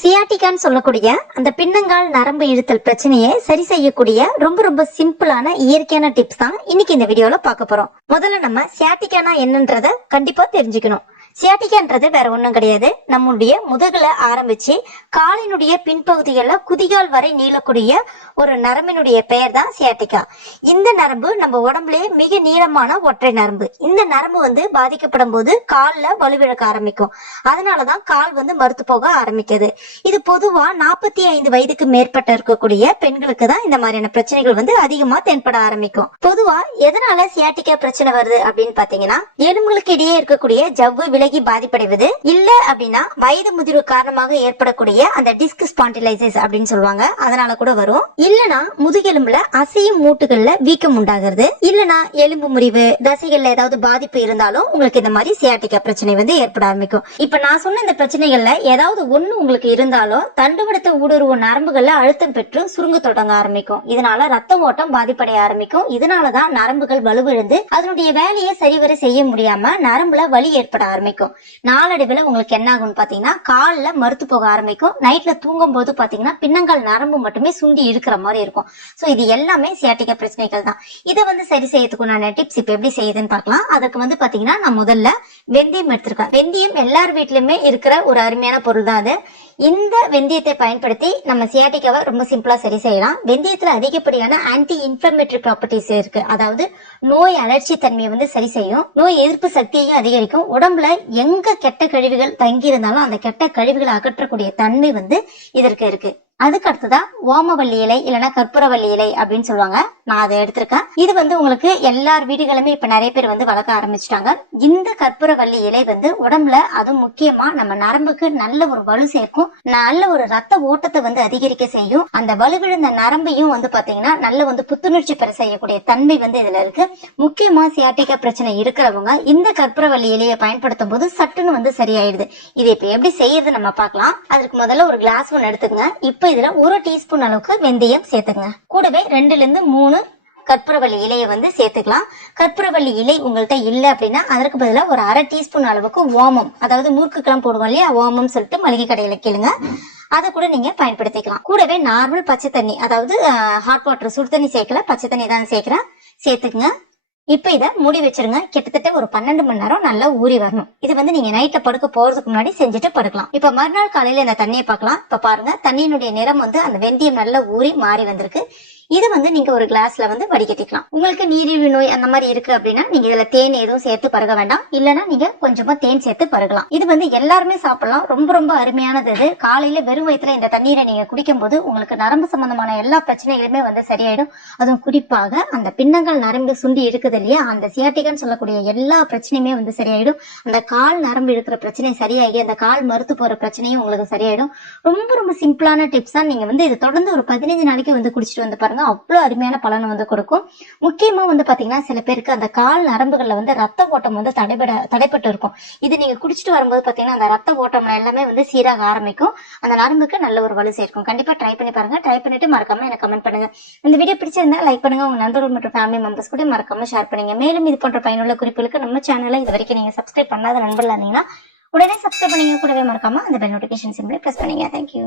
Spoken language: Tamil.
சியாட்டிகான்னு சொல்லக்கூடிய அந்த பின்னங்கால் நரம்பு இழுத்தல் பிரச்சனையை சரி செய்யக்கூடிய ரொம்ப ரொம்ப சிம்பிளான இயற்கையான டிப்ஸ் தான் இன்னைக்கு இந்த வீடியோல பார்க்க போறோம். முதல்ல நம்ம சியாட்டிகானா என்னன்றத கண்டிப்பா தெரிஞ்சுக்கணும். சியாட்டிகான்றது வேற ஒண்ணும் கிடையாது. நம்முடைய முதுகுல ஆரம்பிச்சு காலினுடைய பின்பகுதிகளில் குதிகால் வரை நீளக்கூடிய ஒரு நரம்பினுடைய பெயர் தான் சியாட்டிகா. இந்த நரம்பு நம்ம உடம்புலயே மிக நீளமான ஒற்றை நரம்பு. இந்த நரம்பு வந்து பாதிக்கப்படும் போது கால்ல வலுவிழக்க ஆரம்பிக்கும். அதனாலதான் கால் வந்து மறுத்து போக ஆரம்பிக்குது. இது பொதுவா நாற்பத்தி ஐந்து வயதுக்கு மேற்பட்ட இருக்கக்கூடிய பெண்களுக்கு தான் இந்த மாதிரியான பிரச்சனைகள் வந்து அதிகமா தென்பட ஆரம்பிக்கும். பொதுவா எதனால சியாட்டிகா பிரச்சனை வருது அப்படின்னு பாத்தீங்கன்னா எலும்புகளுக்கு இடையே இருக்கக்கூடிய ஜவ்வு விலை விலகி பாதிப்படைவது இல்ல அப்படின்னா வயது முதிர்வு காரணமாக ஏற்படக்கூடிய அந்த டிஸ்க் ஸ்பாண்டிலைசிஸ் அப்படின்னு சொல்லுவாங்க. அதனால கூட வரும். இல்லனா முதுகெலும்புல அசையும் மூட்டுகள்ல வீக்கம் உண்டாகிறது. இல்லனா எலும்பு முறிவு தசைகள்ல ஏதாவது பாதிப்பு இருந்தாலும் உங்களுக்கு இந்த மாதிரி சியாட்டிகா பிரச்சனை வந்து ஏற்பட ஆரம்பிக்கும். இப்ப நான் சொன்ன இந்த பிரச்சனைகள்ல ஏதாவது ஒண்ணு உங்களுக்கு இருந்தாலும் தண்டுவடத்தை ஊடுருவ நரம்புகள்ல அழுத்தம் பெற்று சுருங்க தொடங்க ஆரம்பிக்கும். இதனால ரத்த ஓட்டம் பாதிப்படைய ஆரம்பிக்கும். இதனாலதான் நரம்புகள் வலுவிழந்து அதனுடைய வேலையை சரிவர செய்ய முடியாம நரம்புல வலி ஏற்பட ஆரம்பிக்கும். நாளடைவில் உங்களுக்கு என்ன ஆகும்னு பாத்தீங்கன்னா காலில் மறுத்து போக ஆரம்பிக்கும். நைட்ல தூங்கும் போது பாத்தீங்கன்னா பின்னங்கால் நரம்பு மட்டுமே சுண்டி இருக்கிற மாதிரி இருக்கும். ஸோ இது எல்லாமே சியாட்டிகா பிரச்சனைகள் தான். இதை வந்து சரி செய்யறதுக்கு நான் டிப்ஸ் இப்ப எப்படி செய்யுதுன்னு பார்க்கலாம் அதுக்கு வந்து பாத்தீங்கன்னா நான் முதல்ல வெந்தயம் எடுத்திருக்கேன். வெந்தயம் எல்லார் வீட்லயுமே இருக்கிற ஒரு அருமையான பொருள் தான் அது. இந்த வெந்தயத்தை பயன்படுத்தி நம்ம சியாட்டிக்காவை ரொம்ப சிம்பிளா சரி செய்யலாம். வெந்தயத்துல அதிகப்படியான ஆன்டி இன்ஃபிளமேட்டரி ப்ராப்பர்ட்டிஸ் இருக்கு. அதாவது நோய் அலர்ச்சி தன்மையை வந்து சரி செய்யும். நோய் எதிர்ப்பு சக்தியையும் அதிகரிக்கும். உடம்புல எங்க கெட்ட கழிவுகள் தங்கி இருந்தாலும் அந்த கெட்ட கழிவுகளை அகற்றக்கூடிய தன்மை வந்து இதற்கு இருக்கு. அதுக்கு அடுத்ததா ஓமவல்லி இலை இல்லைன்னா கற்பூரவல்லி இலை அப்படின்னு சொல்லுவாங்க. நான் அதை எடுத்திருக்கேன். இது வந்து உங்களுக்கு எல்லார் வீடுகளுமே இப்ப நிறைய பேர் வந்து வளர்க்க ஆரம்பிச்சிட்டாங்க. இந்த கற்பூரவல்லி இலை வந்து உடம்புல அதுவும் முக்கியமா நம்ம நரம்புக்கு நல்ல ஒரு வலு சேர்க்கும். நல்ல ஒரு ரத்த ஓட்டத்தை வந்து அதிகரிக்க செய்யும். அந்த வலுவிழுந்த நரம்பையும் வந்து பாத்தீங்கன்னா நல்ல வந்து புத்துணர்ச்சி பெற செய்யக்கூடிய தன்மை வந்து இதுல இருக்கு. முக்கியமா சியாட்டிக்கா பிரச்சனை இருக்கிறவங்க இந்த கற்பூரவல்லி இலையை பயன்படுத்தும் போது சட்டுன்னு வந்து சரியாயிடுது. இது இப்ப எப்படி செய்யறது நம்ம பார்க்கலாம். அதுக்கு முதல்ல ஒரு கிளாஸ் ஒன்று எடுத்துக்கங்க. இப்ப இப்போ இதுல ஒரு டீஸ்பூன் அளவுக்கு வெந்தயம் சேர்த்துங்க கூடவே ரெண்டுல இருந்து மூணு கற்பூரவள்ளி இலையை வந்து சேர்த்துக்கலாம். கற்பூரவள்ளி இலை உங்கள்கிட்ட இல்லை அப்படின்னா அதற்கு பதிலாக ஒரு அரை டீஸ்பூன் அளவுக்கு ஓமம் அதாவது மூர்க்குக்கெல்லாம் போடுவோம் இல்லையா ஓமம் சொல்லிட்டு மளிகை கடையில கேளுங்க. அதை கூட நீங்க பயன்படுத்திக்கலாம். கூடவே நார்மல் பச்சை தண்ணி அதாவது ஹாட் வாட்டர் சுடு தண்ணி சேர்க்கல பச்சை தண்ணி தான் சேர்க்கிறேன். சேர்த்துக்குங்க. இப்ப இத மூடி வச்சிருங்க. கிட்டத்தட்ட ஒரு பன்னெண்டு மணி நேரம் நல்லா ஊறி வரணும். இது வந்து நீங்க நைட்ல படுக்க போறதுக்கு முன்னாடி செஞ்சுட்டு படுக்கலாம். இப்ப மறுநாள் காலையில இந்த தண்ணியை பார்க்கலாம் இப்ப பாருங்க தண்ணியினுடைய நிறம் வந்து அந்த வெந்தயம் நல்லா ஊறி மாறி வந்திருக்கு. இது வந்து நீங்க ஒரு கிளாஸ்ல வந்து வடிகட்டிக்கலாம். உங்களுக்கு நீரிழிவு நோய் அந்த மாதிரி இருக்கு அப்படின்னா நீங்க இதுல தேன் எதுவும் சேர்த்து பருக வேண்டாம். இல்லனா நீங்க கொஞ்சமா தேன் சேர்த்து பருகலாம். இது வந்து எல்லாருமே சாப்பிடலாம். ரொம்ப ரொம்ப அருமையானது இது. காலையில வெறும் வயிற்றுல இந்த தண்ணீரை நீங்க குடிக்கும் போது உங்களுக்கு நரம்பு சம்பந்தமான எல்லா பிரச்சனைகளுமே வந்து சரியாயிடும். அதுவும் குறிப்பாக அந்த பின்னங்கள் நரம்பு சுண்டி இருக்குது இல்லையா? அந்த சியாட்டிகன் சொல்லக்கூடிய எல்லா பிரச்சனையுமே வந்து சரியாயிடும். அந்த கால் நரம்பு இருக்கிற பிரச்சனை சரியாகி அந்த கால் மறுத்து போற பிரச்சனையும் உங்களுக்கு சரியாயிடும். ரொம்ப ரொம்ப சிம்பிளான டிப்ஸ் தான் நீங்க வந்து இது தொடர்ந்து ஒரு பதினஞ்சு நாளைக்கு வந்து குடிச்சிட்டு வந்து பாருங்க. அவ்வளவு அருமையான பலனை வந்து கொடுக்கும். முக்கியமா வந்து பாத்தீங்கன்னா சில பேருக்கு அந்த கால் நரம்புகள்ல வந்து ரத்த ஓட்டம் வந்து தடைபட தடைப்பட்டு இருக்கும். இது நீங்க குடிச்சிட்டு வரும்போது பாத்தீங்கன்னா அந்த ரத்த ஓட்டம் எல்லாமே வந்து சீராக ஆரம்பிக்கும். அந்த நரம்புக்கு நல்ல ஒரு வலு சேர்க்கும். கண்டிப்பா ட்ரை பண்ணி பாருங்க. ட்ரை பண்ணிட்டு மறக்காம எனக்கு கமெண்ட் பண்ணுங்க. இந்த வீடியோ பிடிச்சிருந்தா லைக் பண்ணுங்க. உங்க நண்பர்கள் மற்றும் ஃபேமிலி மெம்பர்ஸ் கூட மறக்காம ஷேர் பண்ணுங்க. மேலும் இது போன்ற பயனுள்ள குறிப்புகளுக்கு நம்ம சேனலை இது வரைக்கும் நீங்க சப்ஸ்கிரைப் பண்ணாத நண்பர்களாக இருந்தீங்கன்னா உடனே சப்ஸ்கிரைப் பண்ணிங்க கூடவே மறக்காம அந்த பெல் நோட்டிஃபிகேஷன் சிம்பிளை ப்ரெஸ் பண்ணீங்க. Thank you